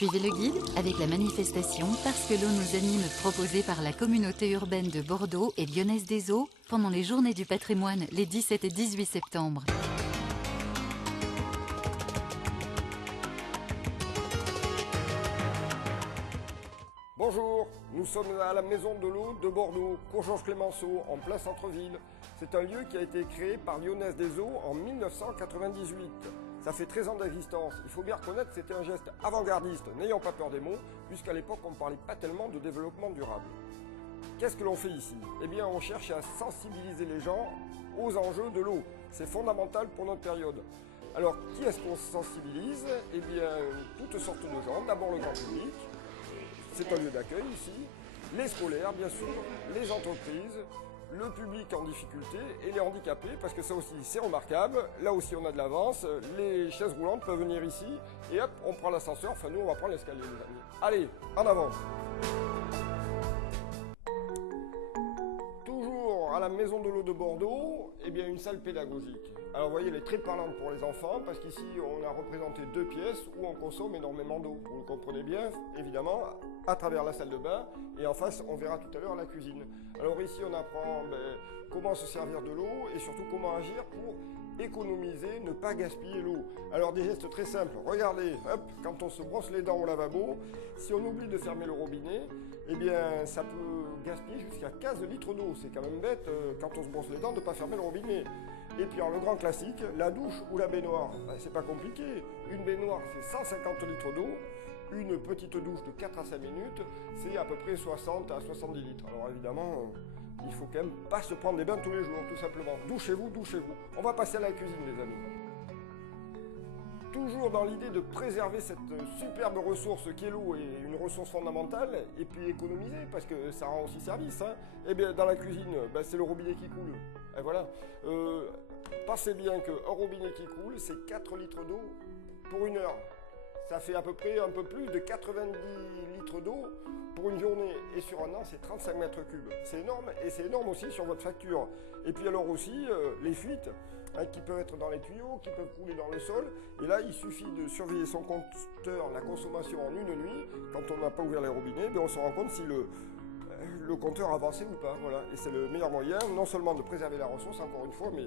Suivez le guide avec la manifestation Parce que l'eau nous anime proposée par la communauté urbaine de Bordeaux et Lyonnaise des Eaux pendant les Journées du patrimoine les 17 et 18 septembre. Bonjour, nous sommes à la Maison de l'Eau de Bordeaux, cours Georges Clemenceau, en plein centre-ville. C'est un lieu qui a été créé par Lyonnaise des Eaux en 1998. Ça fait 13 ans d'existence. Il faut bien reconnaître que c'était un geste avant-gardiste, n'ayant pas peur des mots, puisqu'à l'époque on ne parlait pas tellement de développement durable. Qu'est-ce que l'on fait ici? Eh bien, on cherche à sensibiliser les gens aux enjeux de l'eau. C'est fondamental pour notre période. Alors, qui est-ce qu'on sensibilise? Eh bien, toutes sortes de gens. D'abord le grand public. C'est un lieu d'accueil ici, les scolaires bien sûr, les entreprises, le public en difficulté et les handicapés, parce que ça aussi c'est remarquable, là aussi on a de l'avance, les chaises roulantes peuvent venir ici et hop, on prend l'ascenseur, enfin nous on va prendre l'escalier les amis. Allez, en avant! Toujours à la Maison de l'Eau de Bordeaux, eh bien une salle pédagogique. Alors vous voyez, elle est très parlante pour les enfants, parce qu'ici on a représenté 2 pièces où on consomme énormément d'eau. Vous le comprenez bien, évidemment, à travers la salle de bain, et en face on verra tout à l'heure la cuisine. Alors ici on apprend comment se servir de l'eau et surtout comment agir pour économiser, ne pas gaspiller l'eau. Alors des gestes très simples, regardez, hop, quand on se brosse les dents au lavabo, si on oublie de fermer le robinet, eh bien ça peut gaspiller jusqu'à 15 litres d'eau. C'est quand même bête quand on se brosse les dents de ne pas fermer le robinet. Et puis alors, le grand classique, la douche ou la baignoire, c'est pas compliqué. Une baignoire c'est 150 litres d'eau. Une petite douche de 4 à 5 minutes, c'est à peu près 60 à 70 litres. Alors évidemment, il faut quand même pas se prendre des bains tous les jours, tout simplement. Douchez-vous, douchez-vous. On va passer à la cuisine, les amis. Toujours dans l'idée de préserver cette superbe ressource qui est l'eau, et une ressource fondamentale, et puis économiser, parce que ça rend aussi service. Eh bien, dans la cuisine, c'est le robinet qui coule. Et voilà. Pensez bien qu'un robinet qui coule, c'est 4 litres d'eau pour 1 heure. Ça fait à peu près un peu plus de 90 litres d'eau pour une journée. Et sur un an, c'est 35 mètres cubes. C'est énorme, et c'est énorme aussi sur votre facture. Et puis alors aussi, les fuites, qui peuvent être dans les tuyaux, qui peuvent couler dans le sol. Et là, il suffit de surveiller son compteur, la consommation en une nuit. Quand on n'a pas ouvert les robinets, on se rend compte si le compteur a avancé ou pas. Voilà. Et c'est le meilleur moyen, non seulement de préserver la ressource, encore une fois, mais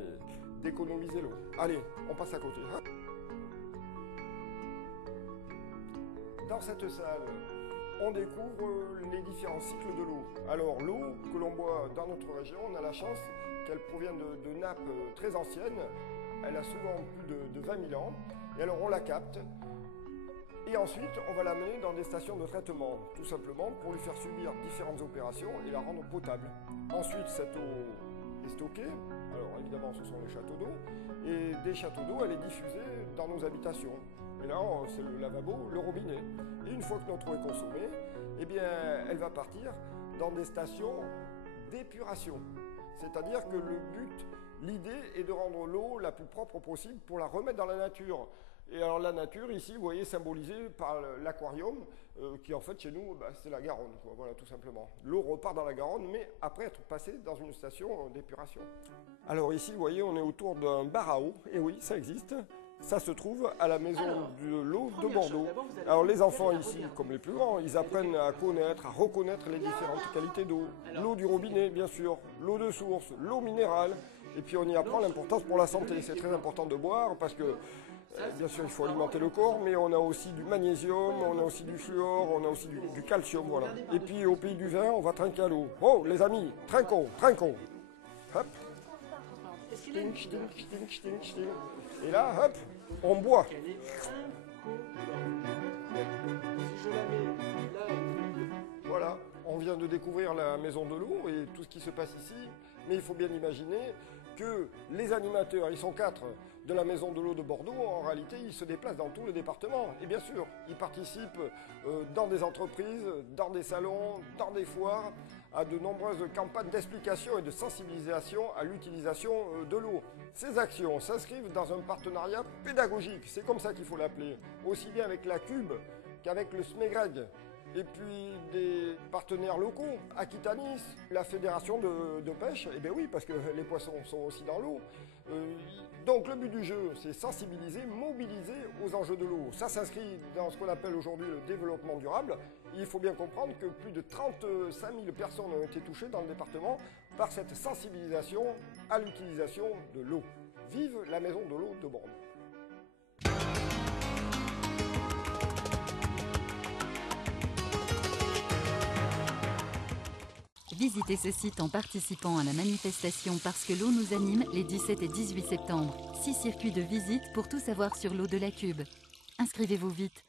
d'économiser l'eau. Allez, on passe à côté. Dans cette salle, on découvre les différents cycles de l'eau. Alors l'eau que l'on boit dans notre région, on a la chance qu'elle provient de nappes très anciennes. Elle a souvent plus de 20 000 ans. Et alors on la capte. Et ensuite, on va l'amener dans des stations de traitement, tout simplement pour lui faire subir différentes opérations et la rendre potable. Ensuite, cette eau est stockée. Alors évidemment, ce sont les châteaux d'eau. Et des châteaux d'eau, elle est diffusée dans nos habitations. Et là, c'est le lavabo, le robinet. Et une fois que notre eau est consommée, eh bien, elle va partir dans des stations d'épuration. C'est-à-dire que le but, l'idée est de rendre l'eau la plus propre possible pour la remettre dans la nature. Et alors la nature, ici, vous voyez, symbolisée par l'aquarium, qui en fait, chez nous, c'est la Garonne, quoi. Voilà, tout simplement. L'eau repart dans la Garonne, mais après être passée dans une station d'épuration. Alors ici, vous voyez, on est autour d'un bar à eau, et oui, ça existe. Ça se trouve à la Maison de l'Eau de Bordeaux. Alors les enfants ici, comme les plus grands, ils apprennent à connaître, à reconnaître les différentes qualités d'eau. L'eau du robinet, bien sûr, l'eau de source, l'eau minérale. Et puis on y apprend l'importance pour la santé. C'est très important de boire parce que, bien sûr, il faut alimenter le corps, mais on a aussi du magnésium, on a aussi du fluor, on a aussi du calcium, voilà. Et puis au pays du vin, on va trinquer à l'eau. Oh, les amis, trinquons, trinquons. Hop. Stink, stink, stink, stink, stink. Et là, hop, on boit. Voilà, on vient de découvrir la Maison de l'Eau et tout ce qui se passe ici. Mais il faut bien imaginer que les animateurs, ils sont 4 de la Maison de l'Eau de Bordeaux. En réalité, ils se déplacent dans tous les départements. Et bien sûr, ils participent dans des entreprises, dans des salons, dans des foires, à de nombreuses campagnes d'explication et de sensibilisation à l'utilisation de l'eau. Ces actions s'inscrivent dans un partenariat pédagogique, c'est comme ça qu'il faut l'appeler, aussi bien avec la Cube qu'avec le SMEGREG. Et puis des partenaires locaux, Aquitanis, la fédération de pêche, eh bien oui, parce que les poissons sont aussi dans l'eau. Donc le but du jeu, c'est sensibiliser, mobiliser aux enjeux de l'eau. Ça s'inscrit dans ce qu'on appelle aujourd'hui le développement durable. Il faut bien comprendre que plus de 35 000 personnes ont été touchées dans le département par cette sensibilisation à l'utilisation de l'eau. Vive la maison de l'eau de Bordeaux. Visitez ce site en participant à la manifestation Parce que l'eau nous anime les 17 et 18 septembre. 6 circuits de visite pour tout savoir sur l'eau de la Cube. Inscrivez-vous vite.